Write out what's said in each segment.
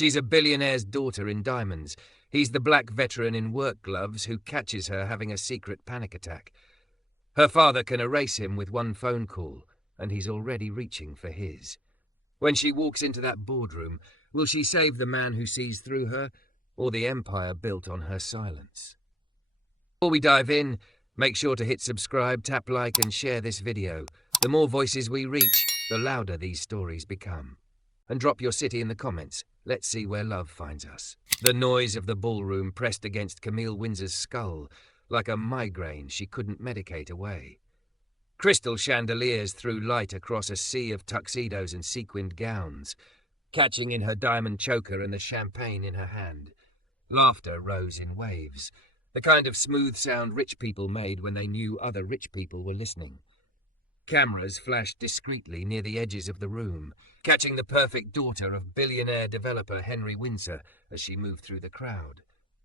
She's a billionaire's daughter in diamonds. He's the black veteran in work gloves who catches her having a secret panic attack. Her father can erase him with one phone call, and he's already reaching for his. When she walks into that boardroom, will she save the man who sees through her, or the empire built on her silence? Before we dive in, make sure to hit subscribe, tap like, and share this video. The more voices we reach, the louder these stories become. And drop your city in the comments. Let's see where love finds us. The noise of the ballroom pressed against Camille Windsor's skull, like a migraine she couldn't medicate away. Crystal chandeliers threw light across a sea of tuxedos and sequined gowns, catching in her diamond choker and the champagne in her hand. Laughter rose in waves, the kind of smooth sound rich people made when they knew other rich people were listening. Cameras flashed discreetly near the edges of the room, catching the perfect daughter of billionaire developer Henry Windsor as she moved through the crowd.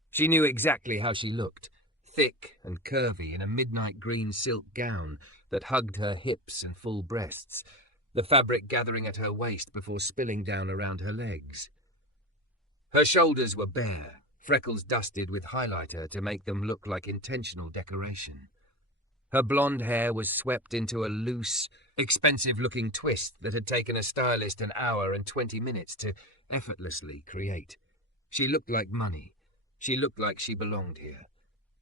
She knew exactly how she looked, thick and curvy in a midnight green silk gown that hugged her hips and full breasts, the fabric gathering at her waist before spilling down around her legs. Her shoulders were bare, freckles dusted with highlighter to make them look like intentional decoration. Her blonde hair was swept into a loose, expensive-looking twist that had taken a stylist an hour and 20 minutes to effortlessly create. She looked like money. She looked like she belonged here.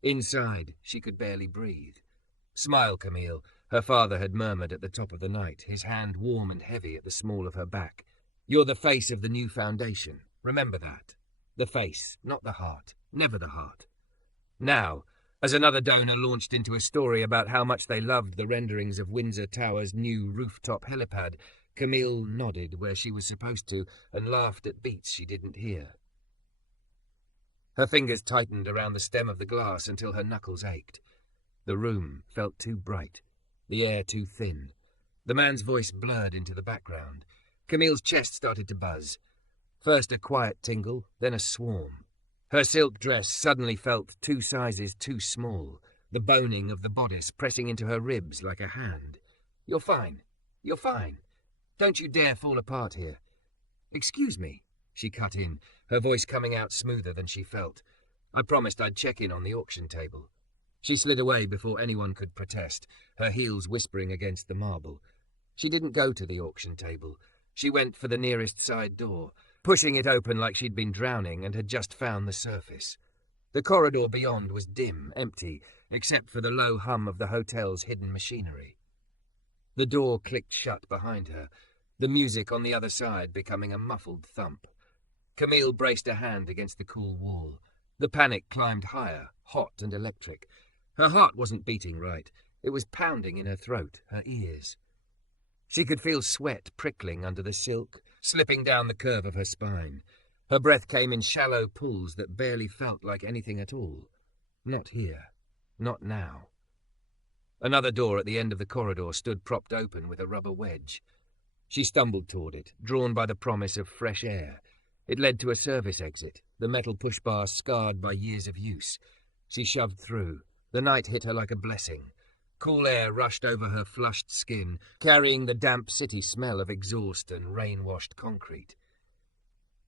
Inside, she could barely breathe. "Smile, Camille," her father had murmured at the top of the night, his hand warm and heavy at the small of her back. "You're the face of the new foundation. Remember that. The face, not the heart. Never the heart." Now, as another donor launched into a story about how much they loved the renderings of Windsor Tower's new rooftop helipad, Camille nodded where she was supposed to and laughed at beats she didn't hear. Her fingers tightened around the stem of the glass until her knuckles ached. The room felt too bright, the air too thin. The man's voice blurred into the background. Camille's chest started to buzz. First a quiet tingle, then a swarm. Her silk dress suddenly felt 2 sizes too small, the boning of the bodice pressing into her ribs like a hand. "You're fine. You're fine. Don't you dare fall apart here." "Excuse me," she cut in, her voice coming out smoother than she felt. "I promised I'd check in on the auction table." She slid away before anyone could protest, her heels whispering against the marble. She didn't go to the auction table. She went for the nearest side door, pushing it open like she'd been drowning and had just found the surface. The corridor beyond was dim, empty, except for the low hum of the hotel's hidden machinery. The door clicked shut behind her, the music on the other side becoming a muffled thump. Camille braced a hand against the cool wall. The panic climbed higher, hot and electric. Her heart wasn't beating right. It was pounding in her throat, her ears. She could feel sweat prickling under the silk, slipping down the curve of her spine. Her breath came in shallow pulls that barely felt like anything at all. Not here. Not now. Another door at the end of the corridor stood propped open with a rubber wedge. She stumbled toward it, drawn by the promise of fresh air. It led to a service exit, the metal pushbar scarred by years of use. She shoved through. The night hit her like a blessing. Cool air rushed over her flushed skin, carrying the damp city smell of exhaust and rain-washed concrete.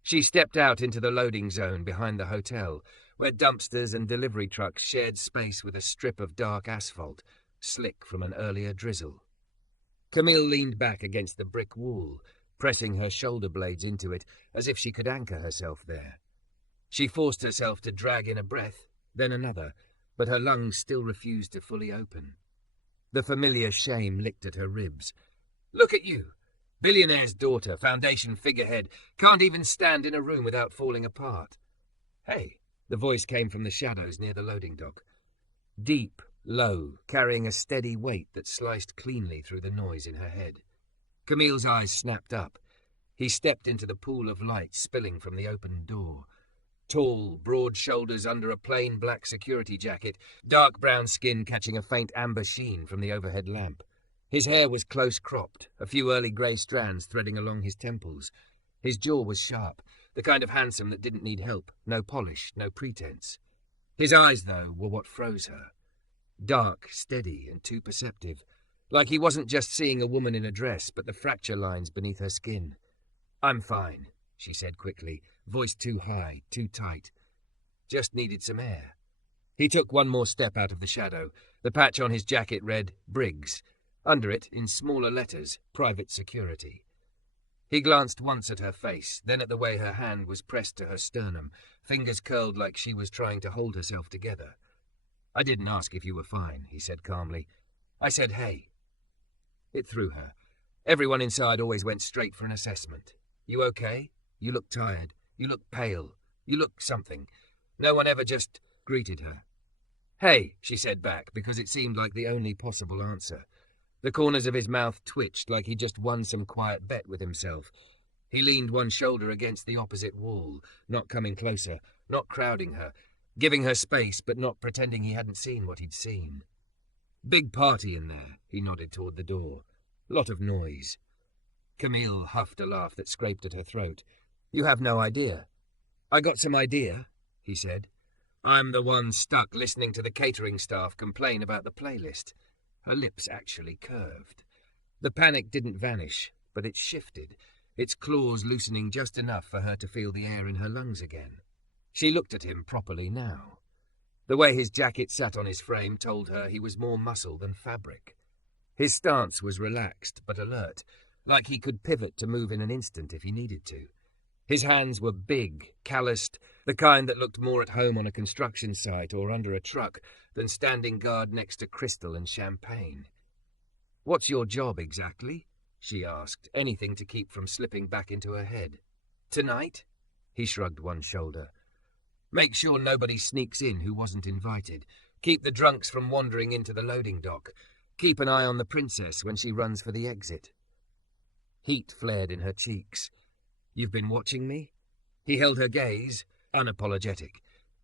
She stepped out into the loading zone behind the hotel, where dumpsters and delivery trucks shared space with a strip of dark asphalt, slick from an earlier drizzle. Camille leaned back against the brick wall, pressing her shoulder blades into it as if she could anchor herself there. She forced herself to drag in a breath, then another, but her lungs still refused to fully open. The familiar shame licked at her ribs. "Look at you! Billionaire's daughter, foundation figurehead, can't even stand in a room without falling apart." "Hey," the voice came from the shadows near the loading dock. Deep, low, carrying a steady weight that sliced cleanly through the noise in her head. Camille's eyes snapped up. He stepped into the pool of light spilling from the opened door. Tall, broad shoulders under a plain black security jacket, dark brown skin catching a faint amber sheen from the overhead lamp. His hair was close-cropped, a few early grey strands threading along his temples. His jaw was sharp, the kind of handsome that didn't need help, no polish, no pretense. His eyes, though, were what froze her. Dark, steady, and too perceptive, like he wasn't just seeing a woman in a dress, but the fracture lines beneath her skin. "I'm fine," she said quickly, voice too high, too tight. Just needed some air. He took one more step out of the shadow. The patch on his jacket read, Briggs. Under it, in smaller letters, Private Security. He glanced once at her face, then at the way her hand was pressed to her sternum, fingers curled like she was trying to hold herself together. "I didn't ask if you were fine," he said calmly. "I said, hey." It threw her. Everyone inside always went straight for an assessment. "You okay? You look tired. You look pale. You look something." No one ever just greeted her. "Hey," she said back, because it seemed like the only possible answer. The corners of his mouth twitched like he'd just won some quiet bet with himself. He leaned one shoulder against the opposite wall, not coming closer, not crowding her, giving her space but not pretending he hadn't seen what he'd seen. "Big party in there," he nodded toward the door. "Lot of noise." Camille huffed a laugh that scraped at her throat. "You have no idea." "I got some idea," he said. "I'm the one stuck listening to the catering staff complain about the playlist." Her lips actually curved. The panic didn't vanish, but it shifted, its claws loosening just enough for her to feel the air in her lungs again. She looked at him properly now. The way his jacket sat on his frame told her he was more muscle than fabric. His stance was relaxed but alert, like he could pivot to move in an instant if he needed to. His hands were big, calloused, the kind that looked more at home on a construction site or under a truck than standing guard next to crystal and champagne. "What's your job exactly?" she asked, anything to keep from slipping back into her head. "Tonight?" He shrugged one shoulder. "Make sure nobody sneaks in who wasn't invited. Keep the drunks from wandering into the loading dock. Keep an eye on the princess when she runs for the exit." Heat flared in her cheeks. "You've been watching me?" He held her gaze, unapologetic.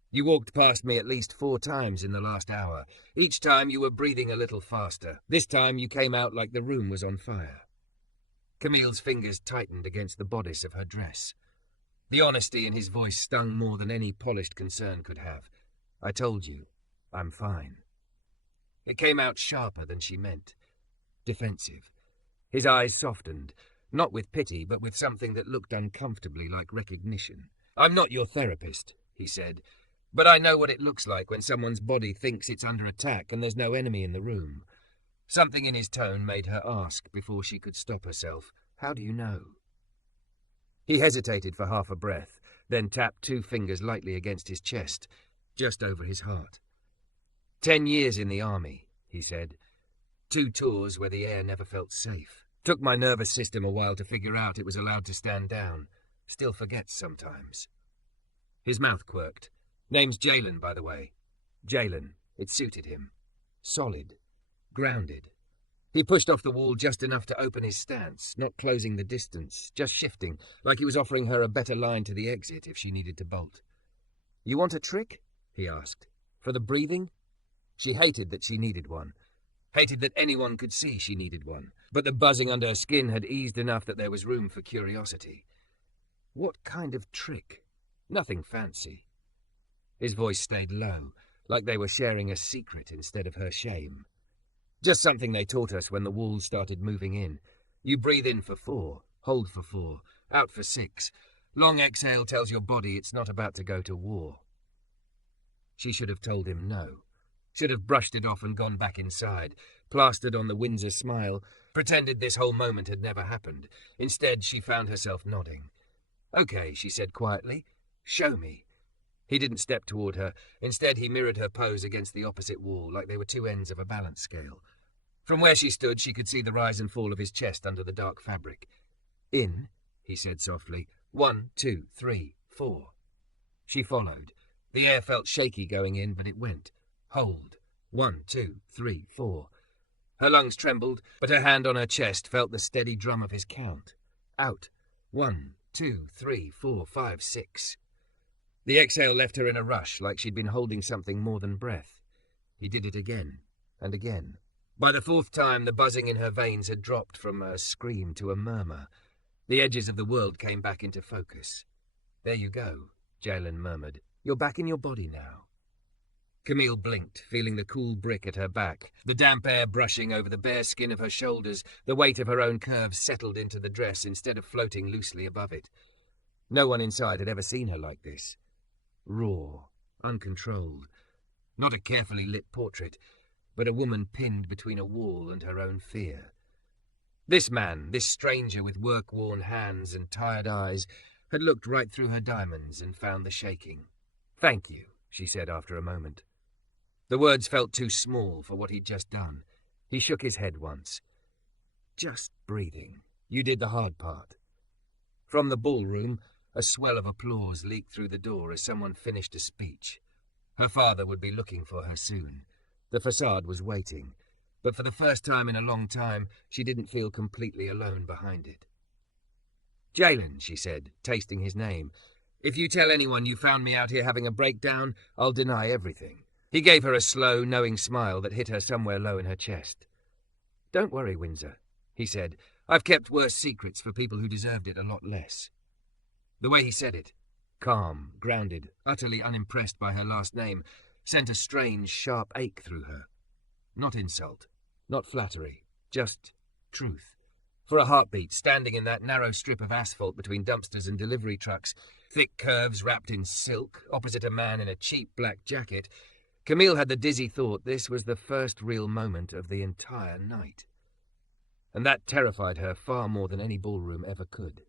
"You walked past me at least 4 times in the last hour. Each time you were breathing a little faster. This time you came out like the room was on fire." Camille's fingers tightened against the bodice of her dress. The honesty in his voice stung more than any polished concern could have. "I told you, I'm fine." It came out sharper than she meant. Defensive. His eyes softened, not with pity, but with something that looked uncomfortably like recognition. "I'm not your therapist," he said, "but I know what it looks like when someone's body thinks it's under attack and there's no enemy in the room." Something in his tone made her ask, before she could stop herself, "How do you know?" He hesitated for half a breath, then tapped 2 fingers lightly against his chest, just over his heart. 10 years in the army, he said. 2 tours where the air never felt safe. Took my nervous system a while to figure out it was allowed to stand down. Still forgets sometimes. His mouth quirked. "Name's Jalen, by the way." Jalen. It suited him. Solid. Grounded. He pushed off the wall just enough to open his stance, not closing the distance, just shifting, like he was offering her a better line to the exit if she needed to bolt. "You want a trick?" he asked. "For the breathing?" She hated that she needed one. Hated that anyone could see she needed one, but the buzzing under her skin had eased enough that there was room for curiosity. What kind of trick? Nothing fancy. His voice stayed low, like they were sharing a secret instead of her shame. "Just something they taught us when the walls started moving in. You breathe in for 4, hold for 4, out for 6. Long exhale tells your body it's not about to go to war." She should have told him no. Should have brushed it off and gone back inside, plastered on the Windsor smile, pretended this whole moment had never happened. Instead, she found herself nodding. "Okay," she said quietly. "Show me." He didn't step toward her. Instead, he mirrored her pose against the opposite wall, like they were 2 ends of a balance scale. From where she stood, she could see the rise and fall of his chest under the dark fabric. "In," he said softly. 1, 2, 3, 4. She followed. The air felt shaky going in, but it went. Hold. 1, 2, 3, 4. Her lungs trembled, but her hand on her chest felt the steady drum of his count. Out. 1, 2, 3, 4, 5, 6. The exhale left her in a rush, like she'd been holding something more than breath. He did it again, and again. By the 4th time, the buzzing in her veins had dropped from a scream to a murmur. The edges of the world came back into focus. "There you go," Jalen murmured. "You're back in your body now." Camille blinked, feeling the cool brick at her back, the damp air brushing over the bare skin of her shoulders, the weight of her own curves settled into the dress instead of floating loosely above it. No one inside had ever seen her like this. Raw, uncontrolled. Not a carefully lit portrait, but a woman pinned between a wall and her own fear. This man, this stranger with work-worn hands and tired eyes, had looked right through her diamonds and found the shaking. "Thank you," she said after a moment. The words felt too small for what he'd just done. He shook his head once. "Just breathing. You did the hard part." From the ballroom, a swell of applause leaked through the door as someone finished a speech. Her father would be looking for her soon. The facade was waiting, but for the first time in a long time, she didn't feel completely alone behind it. "Jalen," she said, tasting his name, "if you tell anyone you found me out here having a breakdown, I'll deny everything." He gave her a slow, knowing smile that hit her somewhere low in her chest. "Don't worry, Windsor," he said. "I've kept worse secrets for people who deserved it a lot less." The way he said it, calm, grounded, utterly unimpressed by her last name, sent a strange, sharp ache through her. Not insult, not flattery, just truth. For a heartbeat, standing in that narrow strip of asphalt between dumpsters and delivery trucks, thick curves wrapped in silk, opposite a man in a cheap black jacket, Camille had the dizzy thought this was the first real moment of the entire night. And that terrified her far more than any ballroom ever could.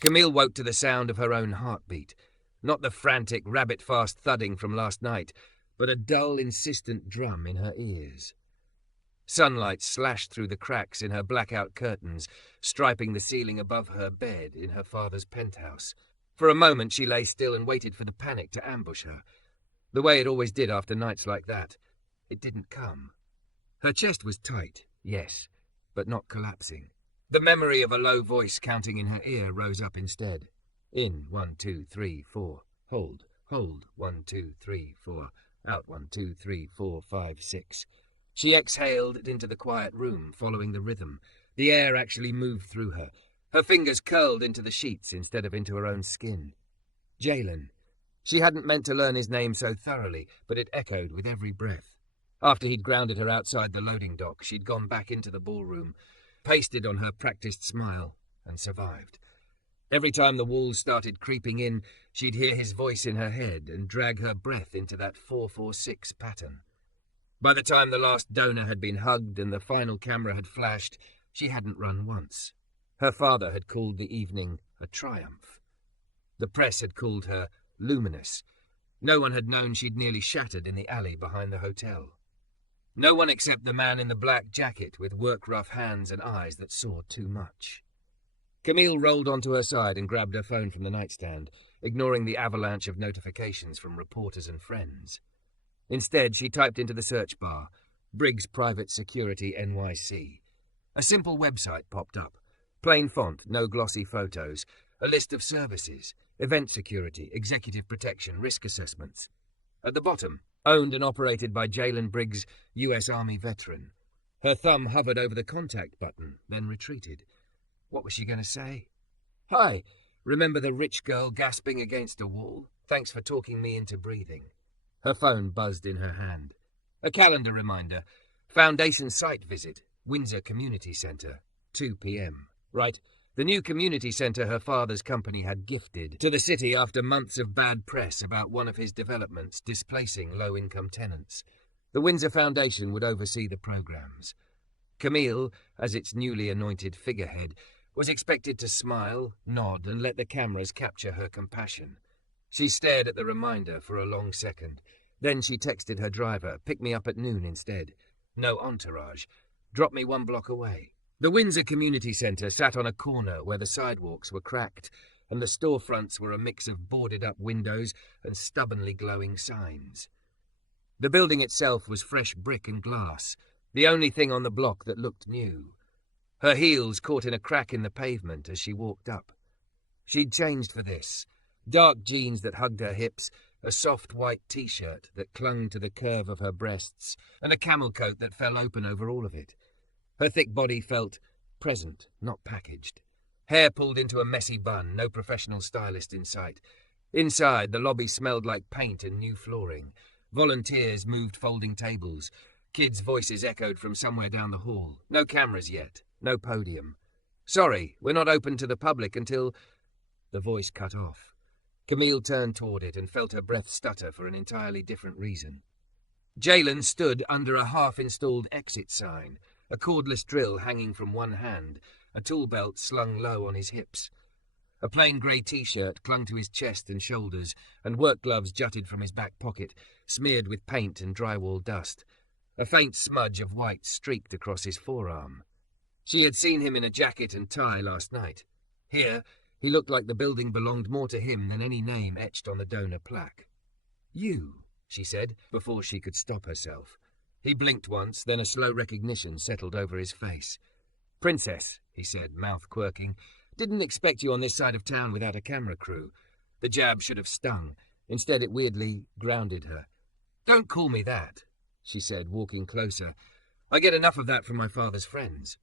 Camille woke to the sound of her own heartbeat, not the frantic, rabbit-fast thudding from last night, but a dull, insistent drum in her ears. Sunlight slashed through the cracks in her blackout curtains, striping the ceiling above her bed in her father's penthouse. For a moment she lay still and waited for the panic to ambush her. The way it always did after nights like that. It didn't come. Her chest was tight, yes, but not collapsing. The memory of a low voice counting in her ear rose up instead. In, 1, 2, 3, 4. Hold, 1, 2, 3, 4. Out, 1, 2, 3, 4, 5, 6. She exhaled into the quiet room, following the rhythm. The air actually moved through her. Her fingers curled into the sheets instead of into her own skin. Jalen. She hadn't meant to learn his name so thoroughly, but it echoed with every breath. After he'd grounded her outside the loading dock, she'd gone back into the ballroom, pasted on her practiced smile, and survived. Every time the walls started creeping in, she'd hear his voice in her head and drag her breath into that 4-4-6 pattern. By the time the last donor had been hugged and the final camera had flashed, she hadn't run once. Her father had called the evening a triumph. The press had called her luminous. No one had known she'd nearly shattered in the alley behind the hotel. No one except the man in the black jacket with work-rough hands and eyes that saw too much. Camille rolled onto her side and grabbed her phone from the nightstand, ignoring the avalanche of notifications from reporters and friends. Instead, she typed into the search bar, Briggs Private Security NYC. A simple website popped up. Plain font, no glossy photos. A list of services, event security, executive protection, risk assessments. At the bottom, owned and operated by Jalen Briggs, U.S. Army veteran. Her thumb hovered over the contact button, then retreated. What was she going to say? "Hi, remember the rich girl gasping against a wall? Thanks for talking me into breathing." Her phone buzzed in her hand. A calendar reminder. Foundation site visit, Windsor Community Centre, 2 p.m. Right, the new community centre her father's company had gifted to the city after months of bad press about one of his developments displacing low-income tenants. The Windsor Foundation would oversee the programmes. Camille, as its newly anointed figurehead, was expected to smile, nod, and let the cameras capture her compassion. She stared at the reminder for a long second. Then she texted her driver, "Pick me up at noon instead. No entourage. Drop me 1 block away." The Windsor Community Centre sat on a corner where the sidewalks were cracked, and the storefronts were a mix of boarded-up windows and stubbornly glowing signs. The building itself was fresh brick and glass, the only thing on the block that looked new. Her heels caught in a crack in the pavement as she walked up. She'd changed for this. Dark jeans that hugged her hips, a soft white T-shirt that clung to the curve of her breasts, and a camel coat that fell open over all of it. Her thick body felt present, not packaged. Hair pulled into a messy bun, no professional stylist in sight. Inside, the lobby smelled like paint and new flooring. Volunteers moved folding tables. Kids' voices echoed from somewhere down the hall. No cameras yet, no podium. "Sorry, we're not open to the public until..." The voice cut off. Camille turned toward it and felt her breath stutter for an entirely different reason. Jalen stood under a half-installed exit sign, a cordless drill hanging from one hand, a tool belt slung low on his hips. A plain grey T-shirt clung to his chest and shoulders, and work gloves jutted from his back pocket, smeared with paint and drywall dust. A faint smudge of white streaked across his forearm. She had seen him in a jacket and tie last night. Here, he looked like the building belonged more to him than any name etched on the donor plaque. "You," she said, before she could stop herself. He blinked once, then a slow recognition settled over his face. "Princess," he said, mouth quirking. "Didn't expect you on this side of town without a camera crew." The jab should have stung. Instead, it weirdly grounded her. "Don't call me that," she said, walking closer. "I get enough of that from my father's friends."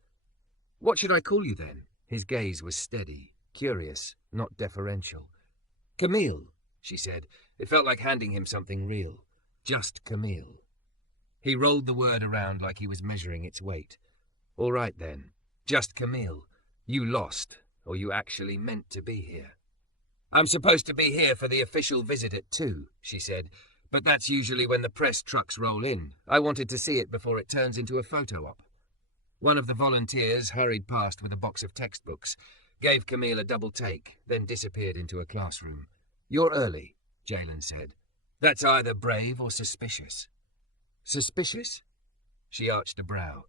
"What should I call you then?" His gaze was steady, curious, not deferential. "Camille," she said. It felt like handing him something real. Just Camille. He rolled the word around like he was measuring its weight. "All right, then. Just Camille. You lost, or you actually meant to be here." "I'm supposed to be here for the official visit at 2, she said, "but that's usually when the press trucks roll in. I wanted to see it before it turns into a photo op." One of the volunteers hurried past with a box of textbooks, gave Camille a double take, then disappeared into a classroom. "You're early," Jalen said. "That's either brave or suspicious." "Suspicious?" She arched a brow.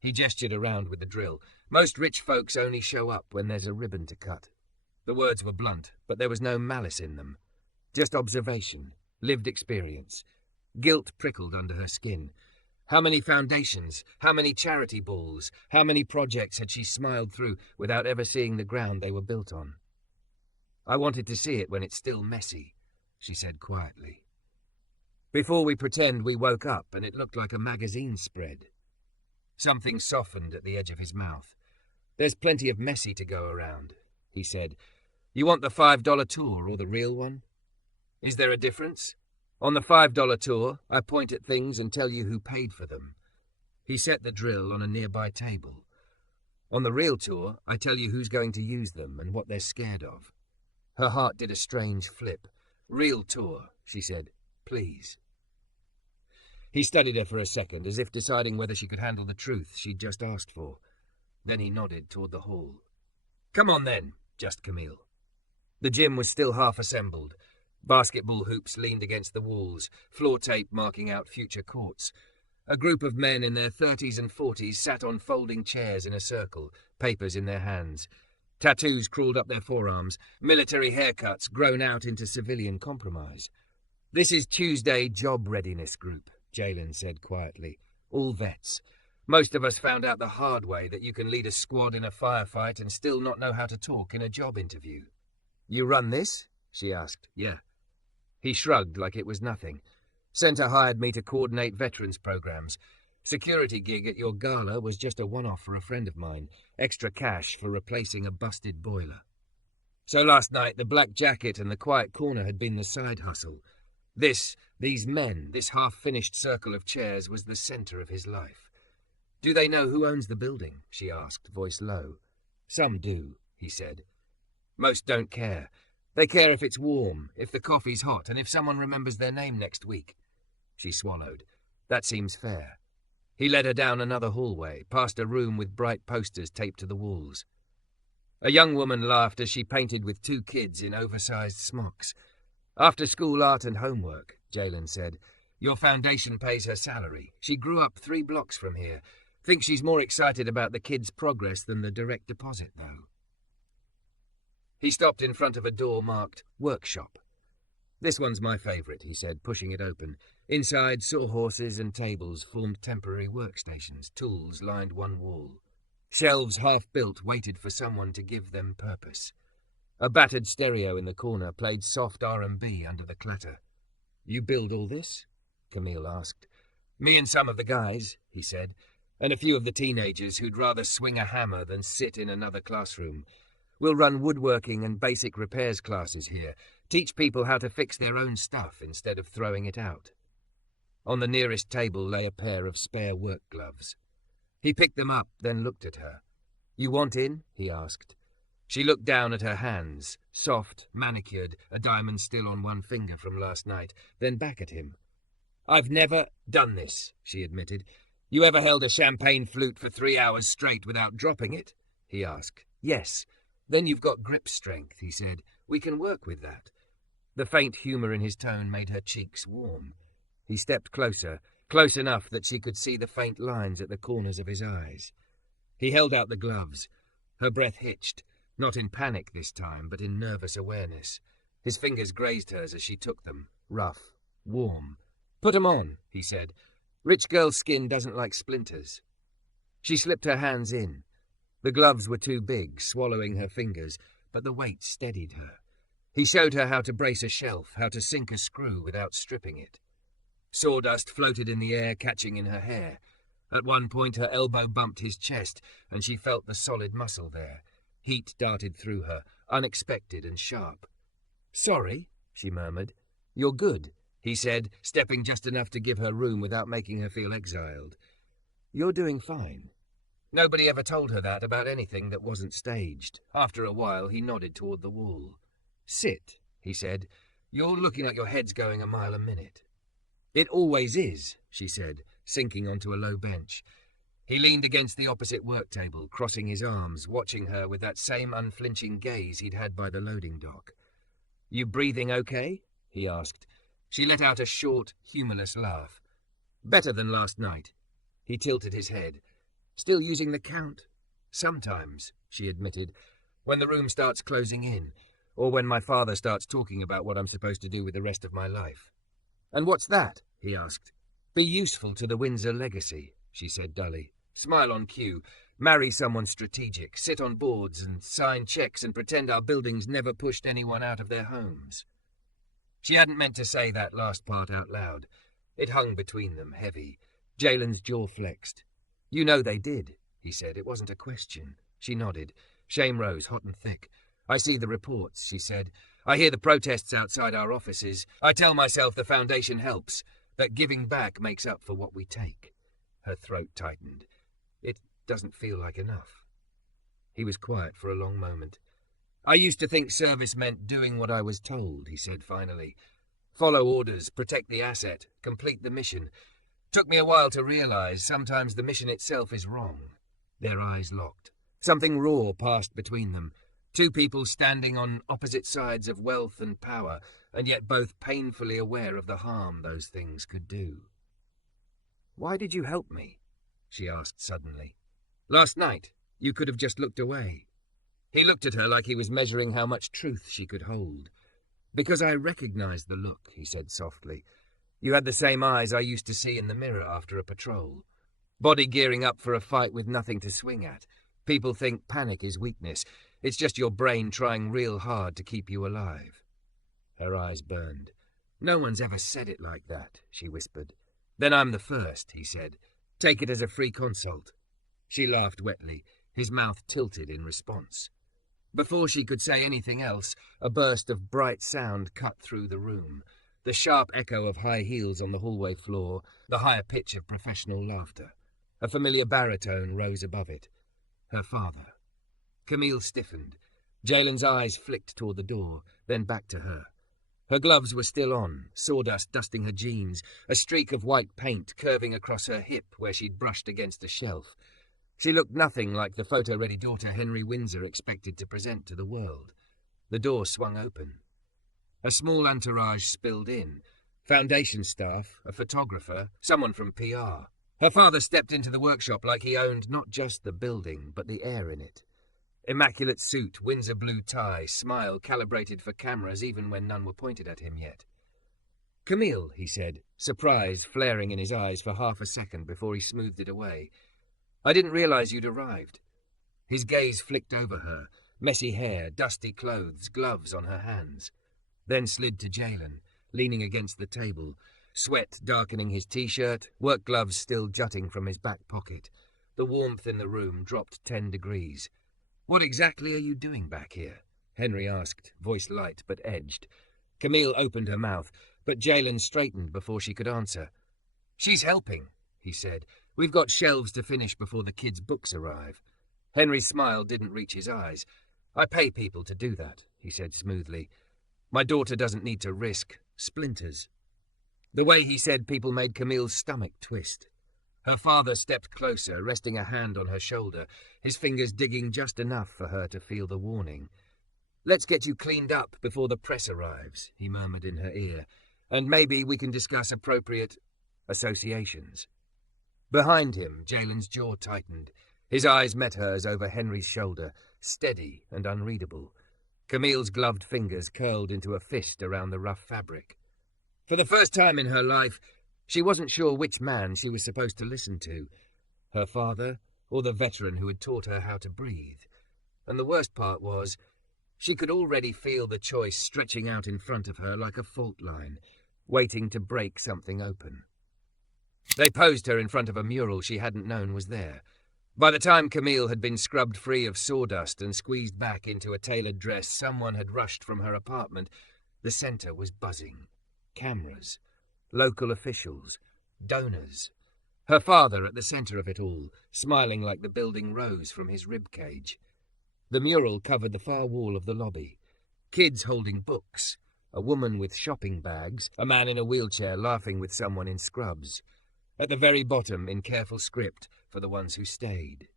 He gestured around with the drill. "Most rich folks only show up when there's a ribbon to cut." The words were blunt, but there was no malice in them. Just observation, lived experience. Guilt prickled under her skin. How many foundations, how many charity balls, how many projects had she smiled through without ever seeing the ground they were built on? "I wanted to see it when it's still messy," she said quietly. "Before we pretend we woke up and it looked like a magazine spread." Something softened at the edge of his mouth. "There's plenty of messy to go around," he said. "You want the $5 tour or the real one?" "Is there a difference?" "On the $5 tour, I point at things and tell you who paid for them." He set the drill on a nearby table. "On the real tour, I tell you who's going to use them and what they're scared of." Her heart did a strange flip. "Real tour," she said. "Please." He studied her for a second, as if deciding whether she could handle the truth she'd just asked for. Then he nodded toward the hall. "Come on then, just Camille." The gym was still half assembled. Basketball hoops leaned against the walls, floor tape marking out future courts. A group of men in their 30s and 40s sat on folding chairs in a circle, papers in their hands. Tattoos crawled up their forearms, military haircuts grown out into civilian compromise. "This is Tuesday Job Readiness Group," Jalen said quietly. "All vets. Most of us found out the hard way that you can lead a squad in a firefight and still not know how to talk in a job interview." "You run this?" she asked. "Yeah." He shrugged like it was nothing. "Center hired me to coordinate veterans programs. Security gig at your gala was just a one-off for a friend of mine. Extra cash for replacing a busted boiler." So last night, the black jacket and the quiet corner had been the side hustle. These men, this half-finished circle of chairs was the center of his life. "Do they know who owns the building?" she asked, voice low. "Some do," he said. "Most don't care. They care if it's warm, if the coffee's hot, and if someone remembers their name next week." She swallowed. "That seems fair." He led her down another hallway, past a room with bright posters taped to the walls. A young woman laughed as she painted with 2 kids in oversized smocks. "After-school art and homework," Jalen said. "Your foundation pays her salary. She grew up 3 blocks from here. Thinks she's more excited about the kids' progress than the direct deposit, though." He stopped in front of a door marked Workshop. "This one's my favorite," he said, pushing it open. Inside, sawhorses and tables formed temporary workstations. Tools lined one wall. Shelves half-built waited for someone to give them purpose. A battered stereo in the corner played soft R&B under the clatter. "You build all this?" Camille asked. "Me and some of the guys," he said, "and a few of the teenagers who'd rather swing a hammer than sit in another classroom. We'll run woodworking and basic repairs classes here, teach people how to fix their own stuff instead of throwing it out." On the nearest table lay a pair of spare work gloves. He picked them up, then looked at her. "You want in?" he asked. She looked down at her hands, soft, manicured, a diamond still on one finger from last night, then back at him. "I've never done this," she admitted. "You ever held a champagne flute for 3 hours straight without dropping it?" he asked. "Yes." "Then you've got grip strength," he said. "We can work with that." The faint humour in his tone made her cheeks warm. He stepped closer, close enough that she could see the faint lines at the corners of his eyes. He held out the gloves. Her breath hitched, not in panic this time, but in nervous awareness. His fingers grazed hers as she took them, rough, warm. "Put 'em on," he said. "Rich girl's skin doesn't like splinters." She slipped her hands in. The gloves were too big, swallowing her fingers, but the weight steadied her. He showed her how to brace a shelf, how to sink a screw without stripping it. Sawdust floated in the air, catching in her hair. At one point her elbow bumped his chest, and she felt the solid muscle there. Heat darted through her, unexpected and sharp. "Sorry," she murmured. "You're good," he said, stepping just enough to give her room without making her feel exiled. "You're doing fine." Nobody ever told her that about anything that wasn't staged. After a while, he nodded toward the wall. "Sit," he said. "You're looking like your head's going a mile a minute." "It always is," she said, sinking onto a low bench. He leaned against the opposite work table, crossing his arms, watching her with that same unflinching gaze he'd had by the loading dock. "You breathing okay?" he asked. She let out a short, humorless laugh. "Better than last night." He tilted his head. "Still using the count?" "Sometimes," she admitted. "When the room starts closing in, or when my father starts talking about what I'm supposed to do with the rest of my life." "And what's that?" he asked. "Be useful to the Windsor legacy," she said dully. "Smile on cue. Marry someone strategic. Sit on boards and sign checks and pretend our buildings never pushed anyone out of their homes." She hadn't meant to say that last part out loud. It hung between them, heavy. Jalen's jaw flexed. "You know they did," he said. "It wasn't a question." She nodded. Shame rose, hot and thick. "I see the reports," she said. "I hear the protests outside our offices. I tell myself the Foundation helps, that giving back makes up for what we take." Her throat tightened. "It doesn't feel like enough." He was quiet for a long moment. "I used to think service meant doing what I was told," he said finally. "Follow orders, protect the asset, complete the mission. Took me a while to realize sometimes the mission itself is wrong." Their eyes locked. Something raw passed between them. Two people standing on opposite sides of wealth and power, and yet both painfully aware of the harm those things could do. "Why did you help me?" she asked suddenly. "Last night, you could have just looked away." He looked at her like he was measuring how much truth she could hold. "Because I recognized the look," he said softly. "You had the same eyes I used to see in the mirror after a patrol. Body gearing up for a fight with nothing to swing at. People think panic is weakness. It's just your brain trying real hard to keep you alive." Her eyes burned. "No one's ever said it like that," she whispered. "Then I'm the first," he said. "Take it as a free consult." She laughed wetly. His mouth tilted in response. Before she could say anything else, a burst of bright sound cut through the room. The sharp echo of high heels on the hallway floor, the higher pitch of professional laughter. A familiar baritone rose above it. Her father. Camille stiffened. Jalen's eyes flicked toward the door, then back to her. Her gloves were still on, sawdust dusting her jeans, a streak of white paint curving across her hip where she'd brushed against a shelf. She looked nothing like the photo-ready daughter Henry Windsor expected to present to the world. The door swung open. A small entourage spilled in. Foundation staff, a photographer, someone from PR. Her father stepped into the workshop like he owned not just the building, but the air in it. Immaculate suit, Windsor blue tie, smile calibrated for cameras even when none were pointed at him yet. "Camille," he said, surprise flaring in his eyes for half a second before he smoothed it away. "I didn't realize you'd arrived." His gaze flicked over her, messy hair, dusty clothes, gloves on her hands. Then slid to Jalen, leaning against the table, sweat darkening his t-shirt, work gloves still jutting from his back pocket. The warmth in the room dropped 10 degrees. "What exactly are you doing back here?" Henry asked, voice light but edged. Camille opened her mouth, but Jalen straightened before she could answer. "She's helping," he said. "We've got shelves to finish before the kids' books arrive." Henry's smile didn't reach his eyes. I pay people to do that, he said smoothly. My daughter doesn't need to risk splinters. The way he said people made Camille's stomach twist. Her father stepped closer, resting a hand on her shoulder, his fingers digging just enough for her to feel the warning. Let's get you cleaned up before the press arrives, he murmured in her ear, and maybe we can discuss appropriate associations. Behind him, Jalen's jaw tightened. His eyes met hers over Henry's shoulder, steady and unreadable. Camille's gloved fingers curled into a fist around the rough fabric. For the first time in her life, she wasn't sure which man she was supposed to listen to, her father or the veteran who had taught her how to breathe. And the worst part was, she could already feel the choice stretching out in front of her like a fault line, waiting to break something open. They posed her in front of a mural she hadn't known was there. By the time Camille had been scrubbed free of sawdust and squeezed back into a tailored dress, someone had rushed from her apartment. The center was buzzing. Cameras, local officials, donors. Her father at the center of it all, smiling like the building rose from his ribcage. The mural covered the far wall of the lobby. Kids holding books, a woman with shopping bags, a man in a wheelchair laughing with someone in scrubs. At the very bottom, in careful script, for the ones who stayed.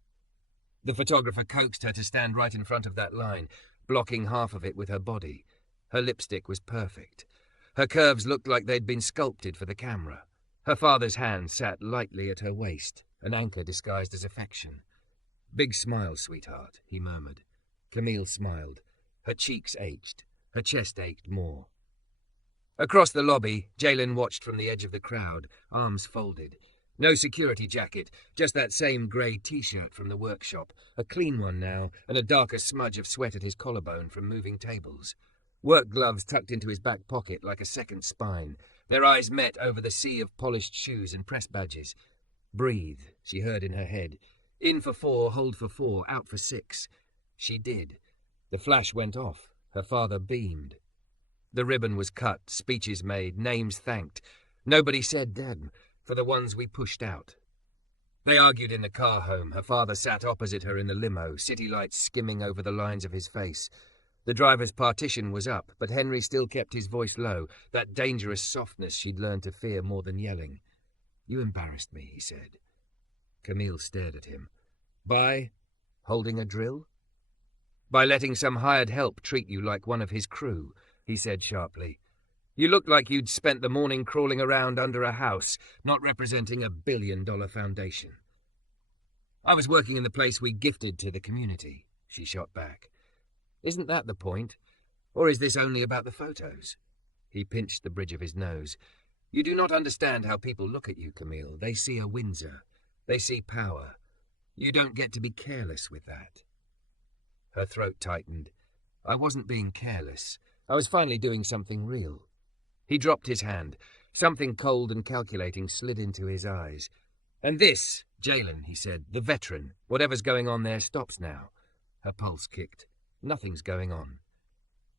The photographer coaxed her to stand right in front of that line, blocking half of it with her body. Her lipstick was perfect. Her curves looked like they'd been sculpted for the camera. Her father's hand sat lightly at her waist, an anchor disguised as affection. Big smile, sweetheart, he murmured. Camille smiled. Her cheeks ached. Her chest ached more. Across the lobby, Jalen watched from the edge of the crowd, arms folded. No security jacket, just that same grey T-shirt from the workshop, a clean one now, and a darker smudge of sweat at his collarbone from moving tables. Work gloves tucked into his back pocket like a second spine. Their eyes met over the sea of polished shoes and press badges. Breathe, she heard in her head. In for 4, hold for 4, out for 6. She did. The flash went off. Her father beamed. The ribbon was cut, speeches made, names thanked. Nobody said damn, for the ones we pushed out. They argued in the car home. Her father sat opposite her in the limo, city lights skimming over the lines of his face. The driver's partition was up, but Henry still kept his voice low, that dangerous softness she'd learned to fear more than yelling. You embarrassed me, he said. Camille stared at him. By holding a drill? By letting some hired help treat you like one of his crew, he said sharply. You looked like you'd spent the morning crawling around under a house, not representing $1 billion foundation. I was working in the place we gifted to the community, she shot back. Isn't that the point? Or is this only about the photos? He pinched the bridge of his nose. You do not understand how people look at you, Camille. They see a Windsor. They see power. You don't get to be careless with that. Her throat tightened. I wasn't being careless. I was finally doing something real. He dropped his hand. Something cold and calculating slid into his eyes. And this, Jalen, he said, the veteran, whatever's going on there stops now. Her pulse kicked. Nothing's going on.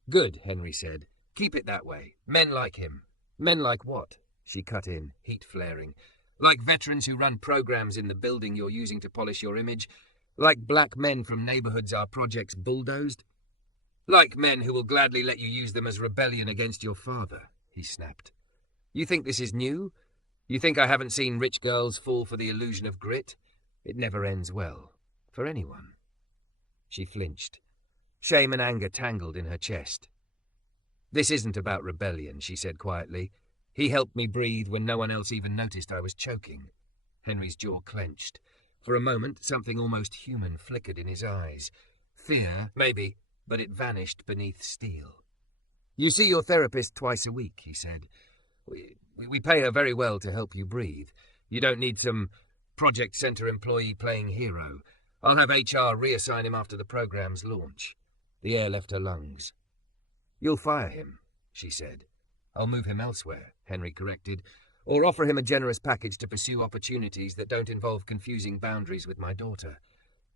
Good, Henry said. Keep it that way. Men like him. Men like what? She cut in, heat flaring. Like veterans who run programs in the building you're using to polish your image? Like black men from neighborhoods our projects bulldozed? Like men who will gladly let you use them as rebellion against your father, he snapped. You think this is new? You think I haven't seen rich girls fall for the illusion of grit? It never ends well. For anyone. She flinched. Shame and anger tangled in her chest. This isn't about rebellion, she said quietly. He helped me breathe when no one else even noticed I was choking. Henry's jaw clenched. For a moment, something almost human flickered in his eyes. Fear, maybe, but it vanished beneath steel. You see your therapist twice a week, he said. We pay her very well to help you breathe. You don't need some project center employee playing hero. I'll have HR reassign him after the program's launch. The air left her lungs. You'll fire him, she said. I'll move him elsewhere, Henry corrected, or offer him a generous package to pursue opportunities that don't involve confusing boundaries with my daughter.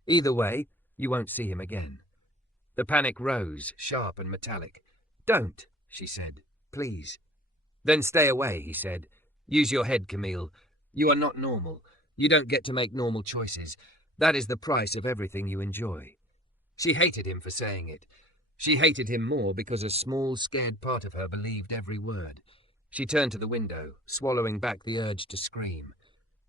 Either way, you won't see him again. The panic rose, sharp and metallic. Don't, she said. Please. Then stay away, he said. Use your head, Camille. You are not normal. You don't get to make normal choices. That is the price of everything you enjoy. She hated him for saying it. She hated him more because a small, scared part of her believed every word. She turned to the window, swallowing back the urge to scream.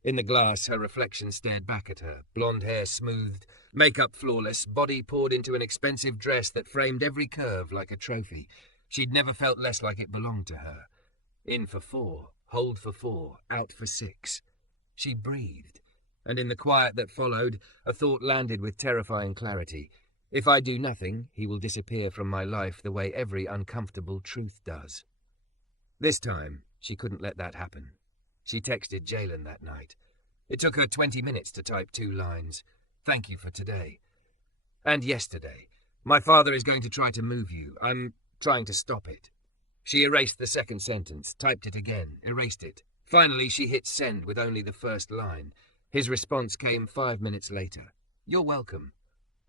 In the glass, her reflection stared back at her, blonde hair smoothed, makeup flawless, body poured into an expensive dress that framed every curve like a trophy. She'd never felt less like it belonged to her. In for 4, hold for 4, out for 6. She breathed, and in the quiet that followed, a thought landed with terrifying clarity. If I do nothing, he will disappear from my life the way every uncomfortable truth does. This time, she couldn't let that happen. She texted Jalen that night. It took her 20 minutes to type 2 lines. Thank you for today. And yesterday. My father is going to try to move you. I'm trying to stop it. She erased the second sentence, typed it again, erased it. Finally, she hit send with only the first line. His response came 5 minutes later. You're welcome.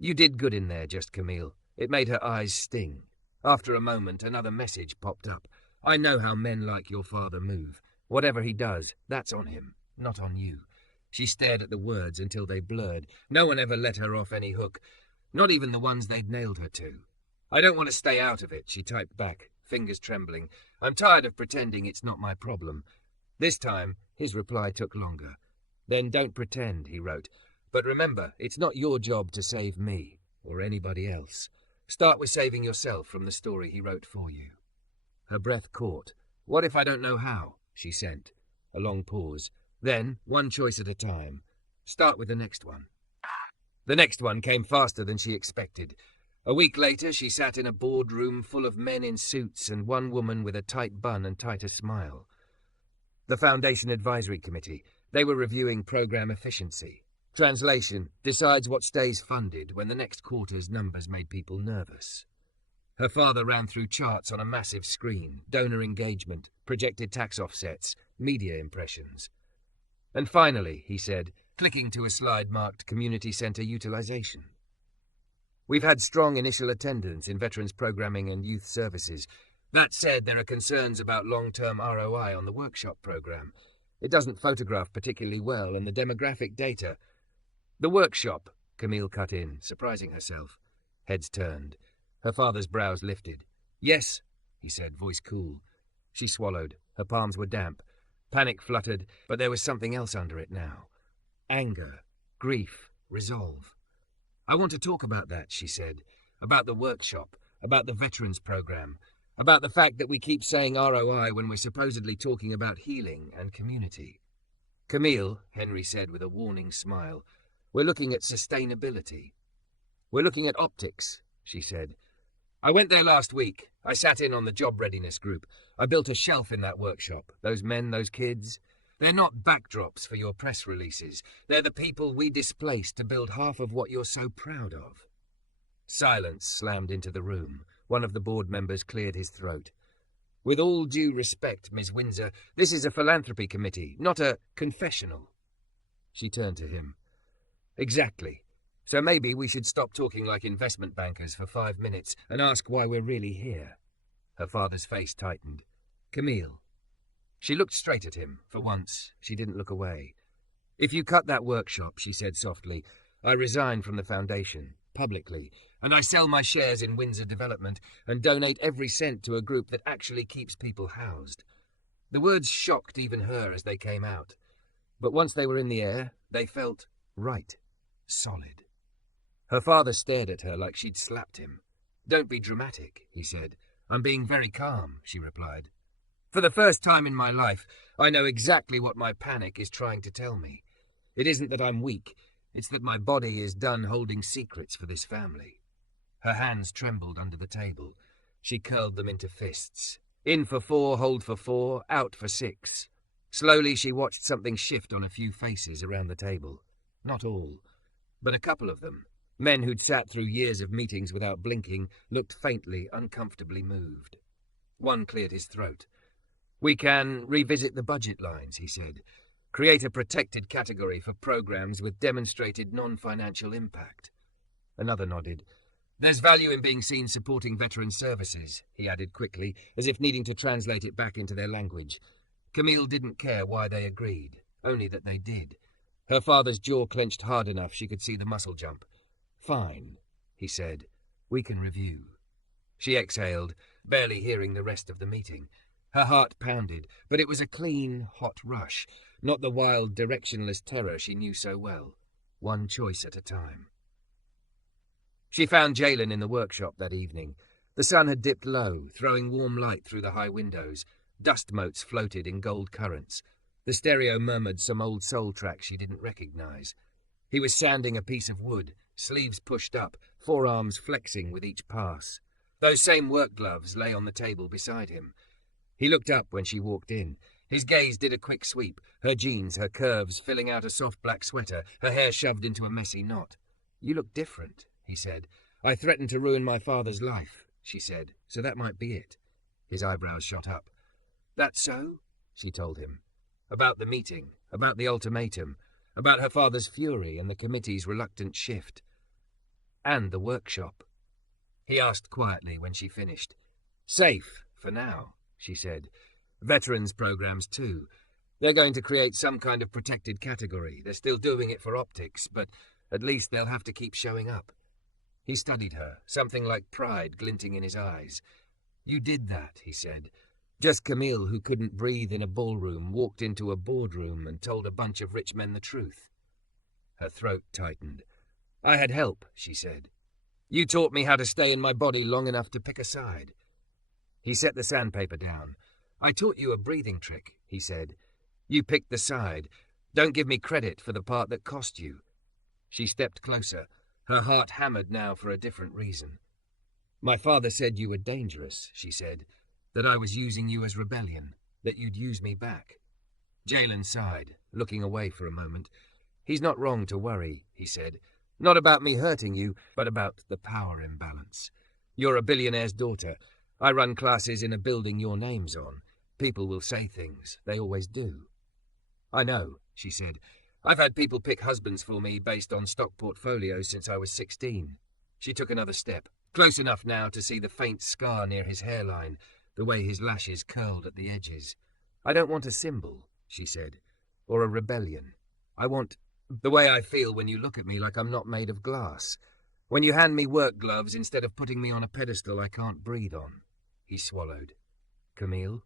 You did good in there, just Camille. It made her eyes sting. After a moment, another message popped up. I know how men like your father move. Whatever he does, that's on him, not on you. She stared at the words until they blurred. No one ever let her off any hook, not even the ones they'd nailed her to. I don't want to stay out of it, she typed back, fingers trembling. I'm tired of pretending it's not my problem. This time, his reply took longer. Then don't pretend, he wrote. But remember, it's not your job to save me, or anybody else. Start with saving yourself from the story he wrote for you. Her breath caught. What if I don't know how? She sent. A long pause. Then, one choice at a time. Start with the next one. The next one came faster than she expected. A week later, she sat in a boardroom full of men in suits and one woman with a tight bun and tighter smile. The Foundation Advisory Committee. They were reviewing program efficiency. Translation, decides what stays funded when the next quarter's numbers made people nervous. Her father ran through charts on a massive screen, donor engagement, projected tax offsets, media impressions. And finally, he said, clicking to a slide marked Community Centre Utilisation. We've had strong initial attendance in veterans programming and youth services. That said, there are concerns about long-term ROI on the workshop programme. It doesn't photograph particularly well, and the demographic data... The workshop, Camille cut in, surprising herself. Heads turned. Her father's brows lifted. Yes, he said, voice cool. She swallowed. Her palms were damp. Panic fluttered, but there was something else under it now. Anger, grief, resolve. I want to talk about that, she said. About the workshop, about the veterans program, about the fact that we keep saying ROI when we're supposedly talking about healing and community. Camille, Henry said with a warning smile, we're looking at sustainability. We're looking at optics, she said. I went there last week. I sat in on the job readiness group. I built a shelf in that workshop. Those men, those kids. They're not backdrops for your press releases. They're the people we displaced to build half of what you're so proud of. Silence slammed into the room. One of the board members cleared his throat. With all due respect, Miss Windsor, this is a philanthropy committee, not a confessional. She turned to him. Exactly. So maybe we should stop talking like investment bankers for 5 minutes and ask why we're really here. Her father's face tightened. Camille. She looked straight at him. For once, she didn't look away. If you cut that workshop, she said softly, I resign from the foundation, publicly, and I sell my shares in Windsor Development and donate every cent to a group that actually keeps people housed. The words shocked even her as they came out. But once they were in the air, they felt right, solid. Her father stared at her like she'd slapped him. Don't be dramatic, he said. I'm being very calm, she replied. For the first time in my life, I know exactly what my panic is trying to tell me. It isn't that I'm weak, it's that my body is done holding secrets for this family. Her hands trembled under the table. She curled them into fists. In for 4, hold for 4, out for 6. Slowly she watched something shift on a few faces around the table. Not all, but a couple of them. Men who'd sat through years of meetings without blinking looked faintly, uncomfortably moved. One cleared his throat. We can revisit the budget lines, he said. Create a protected category for programs with demonstrated non-financial impact. Another nodded. There's value in being seen supporting veteran services, he added quickly, as if needing to translate it back into their language. Camille didn't care why they agreed, only that they did. Her father's jaw clenched hard enough she could see the muscle jump. Fine, he said. "We can review." She exhaled, barely hearing the rest of the meeting. Her heart pounded, but it was a clean, hot rush, not the wild, directionless terror she knew so well. One choice at a time. She found Jalen in the workshop that evening. The sun had dipped low, throwing warm light through the high windows. Dust motes floated in gold currents. The stereo murmured some old soul track she didn't recognize. He was sanding a piece of wood, sleeves pushed up, forearms flexing with each pass. Those same work gloves lay on the table beside him. He looked up when she walked in. His gaze did a quick sweep, her jeans, her curves, filling out a soft black sweater, her hair shoved into a messy knot. "You look different," he said. "I threatened to ruin my father's life," she said, "so that might be it." His eyebrows shot up. "That's so?" she told him. About the meeting, about the ultimatum, about her father's fury and the committee's reluctant shift. And the workshop. He asked quietly when she finished. "Safe, for now," she said. "Veterans programs, too. They're going to create some kind of protected category. They're still doing it for optics, but at least they'll have to keep showing up." He studied her, something like pride glinting in his eyes. "You did that," he said. "Just Camille, who couldn't breathe in a ballroom, walked into a boardroom and told a bunch of rich men the truth." Her throat tightened. "I had help," she said. "You taught me how to stay in my body long enough to pick a side." He set the sandpaper down. "I taught you a breathing trick," he said. "You picked the side. Don't give me credit for the part that cost you." She stepped closer, her heart hammered now for a different reason. "My father said you were dangerous," she said, "that I was using you as rebellion, that you'd use me back." Jalen sighed, looking away for a moment. "He's not wrong to worry," he said. "Not about me hurting you, but about the power imbalance. You're a billionaire's daughter. I run classes in a building your name's on. People will say things. They always do." "I know," she said. "I've had people pick husbands for me based on stock portfolios since I was 16. She took another step, close enough now to see the faint scar near his hairline, the way his lashes curled at the edges. "I don't want a symbol," she said, "or a rebellion. I want the way I feel when you look at me like I'm not made of glass. When you hand me work gloves instead of putting me on a pedestal I can't breathe on." He swallowed. "Camille?"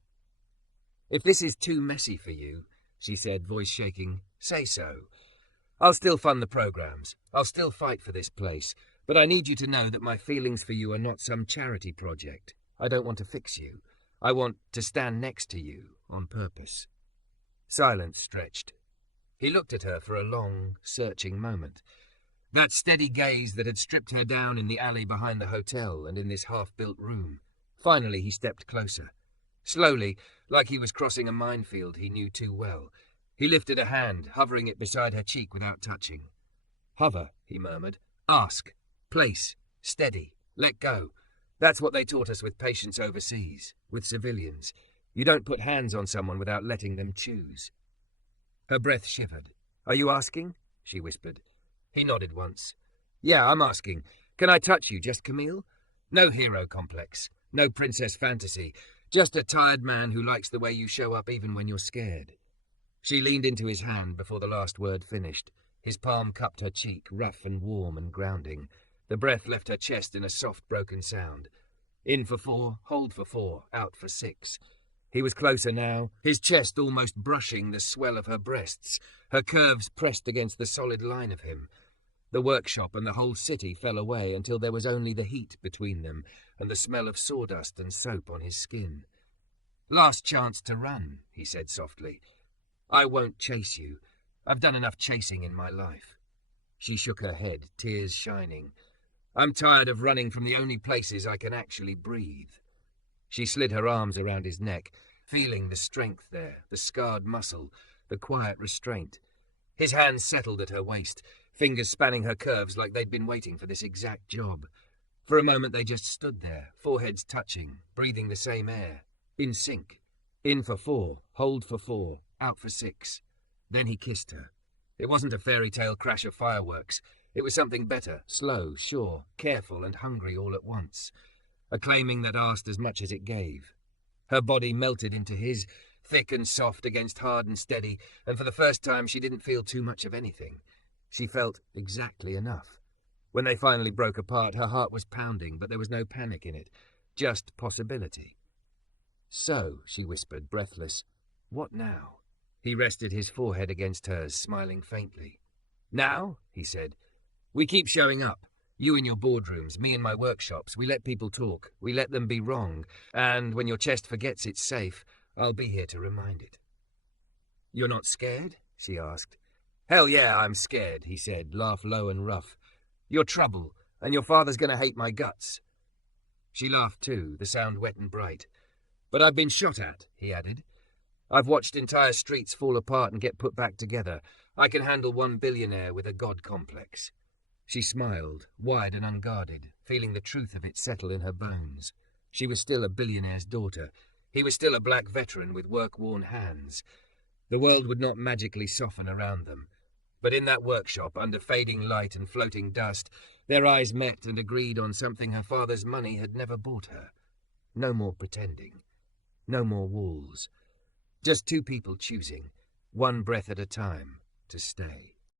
"If this is too messy for you," she said, voice shaking, "say so. I'll still fund the programs. I'll still fight for this place. But I need you to know that my feelings for you are not some charity project. I don't want to fix you. I want to stand next to you on purpose." Silence stretched. He looked at her for a long, searching moment. That steady gaze that had stripped her down in the alley behind the hotel and in this half-built room. Finally he stepped closer. Slowly, like he was crossing a minefield he knew too well. He lifted a hand, hovering it beside her cheek without touching. "Hover," he murmured. "Ask. Place. Steady. Let go. That's what they taught us with patients overseas, with civilians. You don't put hands on someone without letting them choose." Her breath shivered. "Are you asking?" she whispered. He nodded once. "Yeah, I'm asking. Can I touch you, just Camille? No hero complex. No princess fantasy. Just a tired man who likes the way you show up even when you're scared." She leaned into his hand before the last word finished. His palm cupped her cheek, rough and warm and grounding. The breath left her chest in a soft, broken sound. In for 4, hold for 4, out for 6. He was closer now, his chest almost brushing the swell of her breasts, her curves pressed against the solid line of him. The workshop and the whole city fell away until there was only the heat between them and the smell of sawdust and soap on his skin. "Last chance to run," he said softly. "I won't chase you. I've done enough chasing in my life." She shook her head, tears shining. "I'm tired of running from the only places I can actually breathe." She slid her arms around his neck, feeling the strength there, the scarred muscle, the quiet restraint. His hands settled at her waist, fingers spanning her curves like they'd been waiting for this exact job. For a moment they just stood there, foreheads touching, breathing the same air, in sync. In for 4, hold for 4, out for 6. Then he kissed her. It wasn't a fairy tale crash of fireworks. It was something better, slow, sure, careful and hungry all at once. A claiming that asked as much as it gave. Her body melted into his, thick and soft against hard and steady, and for the first time she didn't feel too much of anything. She felt exactly enough. When they finally broke apart, her heart was pounding, but there was no panic in it, just possibility. "So," she whispered, breathless, "what now?" He rested his forehead against hers, smiling faintly. "Now," he said, "we keep showing up. You in your boardrooms, me in my workshops. We let people talk. We let them be wrong. And when your chest forgets it's safe, I'll be here to remind it." "You're not scared?" she asked. "Hell yeah, I'm scared," he said, laugh low and rough. "You're trouble, and your father's going to hate my guts." She laughed too, the sound wet and bright. "But I've been shot at," he added. "I've watched entire streets fall apart and get put back together. I can handle one billionaire with a god complex." She smiled, wide and unguarded, feeling the truth of it settle in her bones. She was still a billionaire's daughter. He was still a black veteran with work-worn hands. The world would not magically soften around them. But in that workshop, under fading light and floating dust, their eyes met and agreed on something her father's money had never bought her. No more pretending. No more walls. Just two people choosing, one breath at a time, to stay.